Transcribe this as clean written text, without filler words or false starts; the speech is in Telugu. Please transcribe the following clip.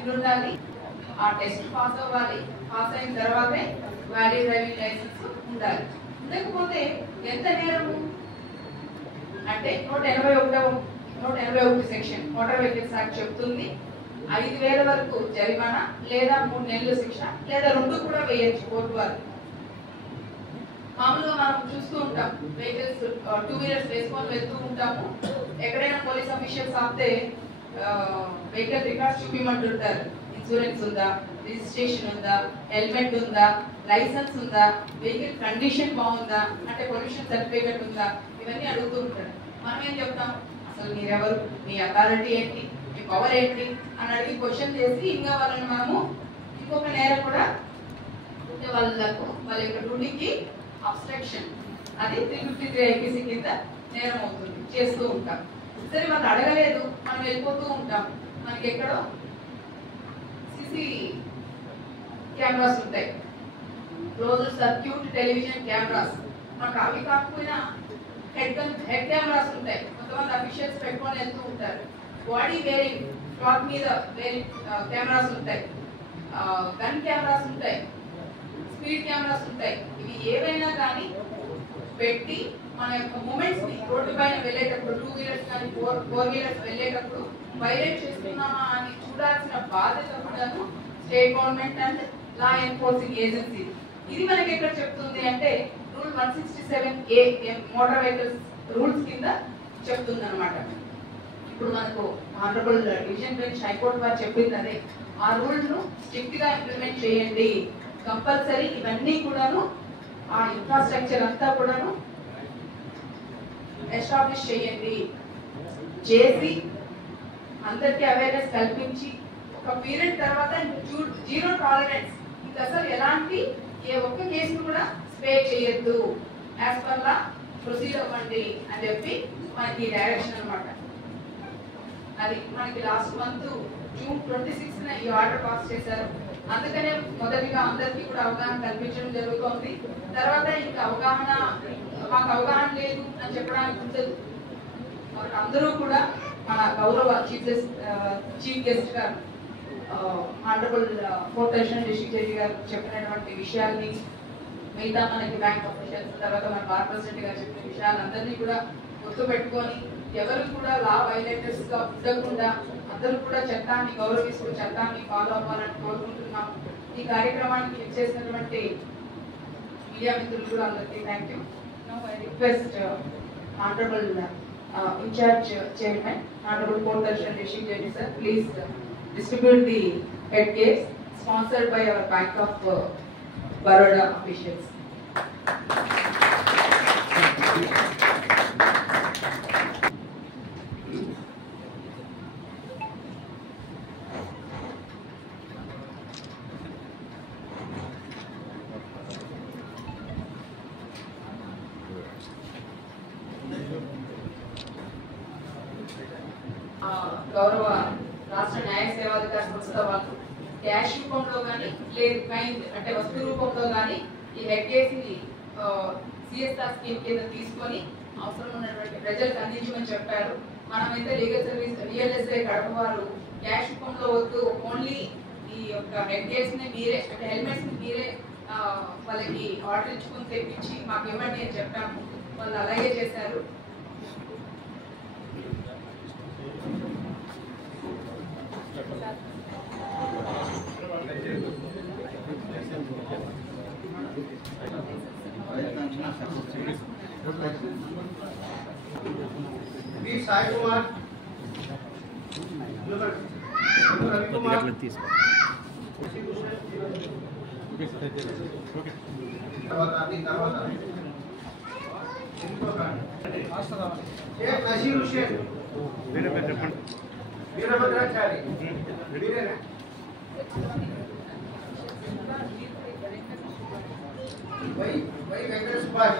స్కిల్ ఉండాలి, ఆ టెస్ట్ పాస్ అవ్వాలి, పాస్ అయిన తర్వాతే వ్యాలిడ్ డ్రైవింగ్ లైసెన్స్ ఉండాలి. లేకపోతే ఎంత నేరము అంటే 181 సెక్షన్ మోటార్ వెహికల్స్ యాక్ట్ చెప్తుంది 5,000 వరకు జరిమానా లేదా 3 నెలల శిక్ష లేదా 2 కూడా వేయచ్చు కోర్టు వారు. మామూలుగా మనం చూస్తూ ఉంటాం వెహికల్స్ 2 వీలర్స్ వేసుకొని వెళ్తూ ఉంటాము. ఎక్కడైనా పోలీస్ అఫీషియల్స్ ఆపితే వెహికల్ రికార్డ్స్ చూపించమంటుంటారు. ఇన్సూరెన్స్ ఉందా, రిజిస్ట్రేషన్ ఉందా, హెల్మెట్ ఉందా, లైసెన్స్ ఉందా, వెహికల్ కండిషన్ బాగుందా, అంటే పొల్యూషన్ సర్టిఫికేట్ ఉందా, ఇవన్నీ అడుగుతూ ఉంటారు. మనం ఏం చెప్తాం, అసలు మీరెవరు, మీ అథారిటీ ఏంటి, మీ పవర్ ఏంటి అని అడిగి క్వశ్చన్ చేసి ఇంకా వాళ్ళని మనము ఇంకొక నేరం కూడా వాళ్ళ యొక్క డ్యూటీకి అబ్స్ట్రక్షన్, అది 353 ఐపీసీ కింద నేరం అవుతుంది, చేస్తూ ఉంటాం. సరే వాళ్ళు అడగలేదు, మనం వెళ్ళిపోతూ ఉంటాం. మనకి ఎక్కడో సిసి కెమెరాస్ ఉంటాయి, క్లోజ్ సర్క్యూట్ టెలివిజన్ కెమెరాస్. మనకు అవి కాకపోయినా హెడ్ కెమెరాస్ ఉంటాయి. కొంతమంది అఫీషియల్స్ పెట్టుకొని వెళ్తూ ఉంటారు. బాడీ వేరింగ్ క్లాత్ మీద వేరింగ్ కెమెరాస్ ఉంటాయి, గన్ కెమెరాస్ ఉంటాయి, స్పీడ్ కెమెరాస్ ఉంటాయి. ఇవి ఏవైనా కానీ పెట్టి మన యొక్క మూమెంట్స్ ని రోడ్డు పైన వెళ్ళేటప్పుడు 2 వీలర్స్ కానీ 4 వీలర్స్ వెళ్ళేటప్పుడు వైలేట్ చేస్తున్నామా అని చూడాల్సిన బాధ్యత కూడాను state government and law enforcing agency. ఇది మనకి ఎక్కడ చెప్తుంది అంటే rule 167A motor vehicles rules కింద చెప్తుంది అనమాట. ఇప్పుడు మనకు ఆనరబుల్ డివిజన్ బెంచ్ హైకోర్టు వారు చెప్పింది అదే, ఆ రూల్ ను స్ట్రిక్ట్ గా ఇంప్లిమెంట్ చేయండి. కంపల్సరీ ఇవన్నీ కూడాను ఆ ఇన్ఫ్రాస్ట్రక్చర్ అంతా కూడాను ఎస్టాబ్లిష్ చేయండి. చేసి అందరికీ అవేర్నెస్ కల్పించి ఒక పీరియడ్ తర్వాత జీరో టాలరెన్స్, ఇంకా అసలు ఎలాంటి ఏ ఒక్క కేసును కూడా స్పే చేయొద్దు, యాజ్ పర్ లా ప్రొసీడ్ అవ్వండి అని చెప్పి మనకి డైరెక్షన్ అనమాట. అది మనకి లాస్ట్ మంత్ జూన్ 26న ఈ ఆర్డర్ పాస్ చేశారు. అందుకనే మొదటిగా అందరికీ కూడా అవగాహన కల్పించడం జరుగుతోంది. తర్వాత ఇంకా మాకు అవగాహన లేదు అని చెప్పడానికి ఉండదు. మనకు అందరూ కూడా మన గౌరవ చీఫ్ గెస్ట్ గారు honourable 4th Additional District Judge గారు చెప్పినటువంటి విషయాల్ని, మిగతా మనకి బ్యాంక్ ఆఫీషియల్స్, తర్వాత మన బార్ ప్రెసిడెంట్ గారు చెప్పిన విషయాలందరినీ కూడా గుర్తు పెట్టుకొని ఎవరు కూడా లా వైలేటర్స్ గా ఉండకుండా అందరూ కూడా చట్టాన్ని గౌరవిస్తూ చట్టాన్ని ఫాలో అవ్వాలని కోరుకుంటున్నాం. ఈ కార్యక్రమానికి చేసినటువంటి మీడియా మిత్రులు కూడా అందరికీ thank you. Now I request honourable incharge chairman honourable 4th Additional District Judge sir, please distribute the head case sponsored by our Bank of Baroda officials. గౌరవ రాష్ట్ర న్యాయ సేవాధికార సంస్థ వాళ్ళు క్యాష్ రూపంలో కానీ లేదు కైండ్ అంటే వస్తు రూపంలో కానీ ఈ హెడ్ కేసుని సిఎస్ఆర్ స్కీమ్ కింద తీసుకొని అవసరం ఉన్నటువంటి ప్రజలకు అందించమని చెప్పారు. మనమైతే లీగల్ సర్వీస్ రియల్ఎస్ఐ కడప వారు క్యాష్ రూపంలో వద్దు, ఓన్లీ ఈ యొక్క హెడ్ కేసుని మీరే అంటే హెల్మెట్స్ ని మీరే వాళ్ళకి ఆర్డర్ ఇచ్చుకొని తెప్పించి మాకు ఇవ్వండి అని చెప్పాము. వాళ్ళు అలాగే చేశారు. साई कुमार नशीर हुसैन वीरभद्राचारी भाई वेंकटेश सुभाष